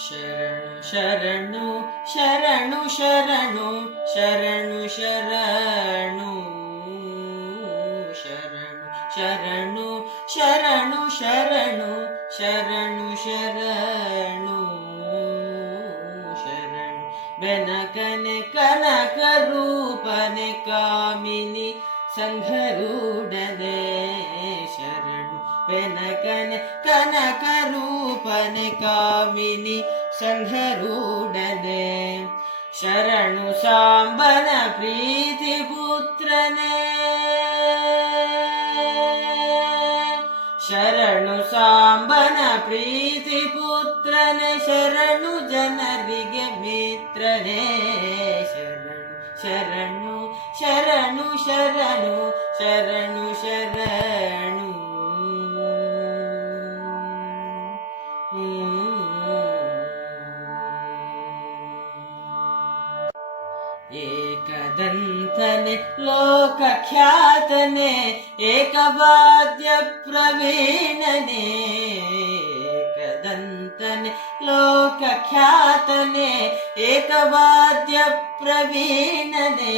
ಶರಣು ಶರಣು ಶರಣು ಶರಣು ಶರಣು ಶರಣು ಶರಣು ಶರಣು ಶರಣು ಶರಣು ಶರಣು ಶರಣು ಬೆನಕನೆ ಕನಕ ರೂಪನೆ ಕಾಮಿನಿ ಸಂಘರೂಢನೆ ಶರಣು ಬೆನಕನೆ ಕನಕ ರೂಪನೆ ಕಾಮಿನಿ ಸಂಘರೂಢನೆ ಶರಣು ಸಾಂಬನ ಪ್ರೀತಿ ಪುತ್ರನೇ ಶರಣು ಸಾಂಬನ ಪ್ರೀತಿ ಪುತ್ರನೇ ಶರಣು ಜನರಿಗೆ ಮಿತ್ರನೇ ಶರಣು ಶರಣು ಶರಣು ಶರಣು ಶರಣು ಶರಣು ಏಕದಂತನೆ ಲೋಕಖ್ಯಾತನೆ ಏಕವಾದ್ಯ ಪ್ರವೀಣನೆ ಏಕದಂತನೆ ಲೋಕಖ್ಯಾತನೆ ಏಕವಾದ್ಯ ಪ್ರವೀಣನೆ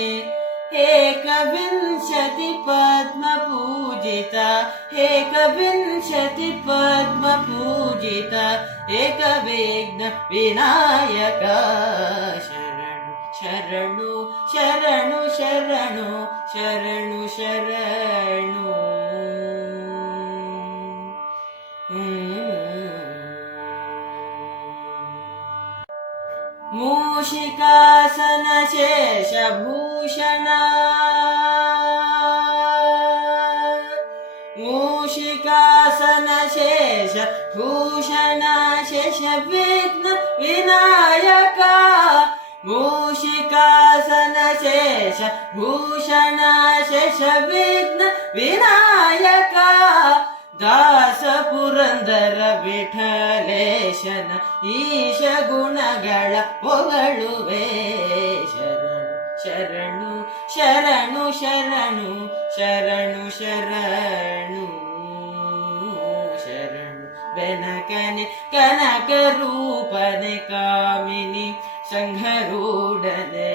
ಏಕವಿಂಶತಿ ಪದ್ಮ ಪೂಜಿತ ಏಕವಿಂಶತಿ ಪದ್ಮ ಪೂಜಿತ ಏಕವಿಘ್ನ ವಿನಾಯಕ ಶರಣು ಶರಣು ಶರಣು ಶರಣು ಶರಣು ಮೂಷಿಕಾಸನ ಶೇಷಭೂಷಣ ಮೂಷಿಕಾಸನ ಶೇಷಭೂಷಣ ಶೇಷವಿಘ್ನ ವಿನಾಯಕ ಮೂಷಿಕಾಸನ ಶೇಷಭೂಷಣ ಶೇಷವಿಘ್ನ ವಿನಾಯಕ ದಾಸ ಪುರಂದರ ವಿಠಲೇಶನ ಈಶ ಗುಣಗಳ ಹೊಗಳುವೆ ಶರಣು ಶರಣು ಶರಣು ಶರಣು ಶರಣು ಶರಣು ಬೆನಕನೆ ಕನಕ ರೂಪನೆ ಕಾಮಿನಿ ಸಂಘರೂಢನೆ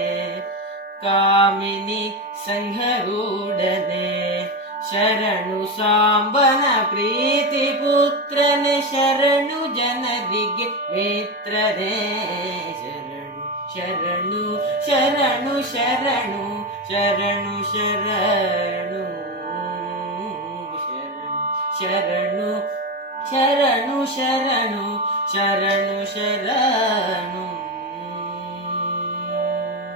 ಕಾಮಿನಿ ಸಂಘರೂಢನೆ ಶರಣು ಸಾಂಬನ ಪ್ರೀತಿ ಪುತ್ರನೆ ಶರಣು ಜನರಿಗೆ ಮಿತ್ರನೇ ಶರಣು ಶರಣು ಶರಣು ಶರಣು ಶರಣು ಶರಣು ಶರಣು ಶರಣು ಶರಣು ಶರಣು ಶರಣು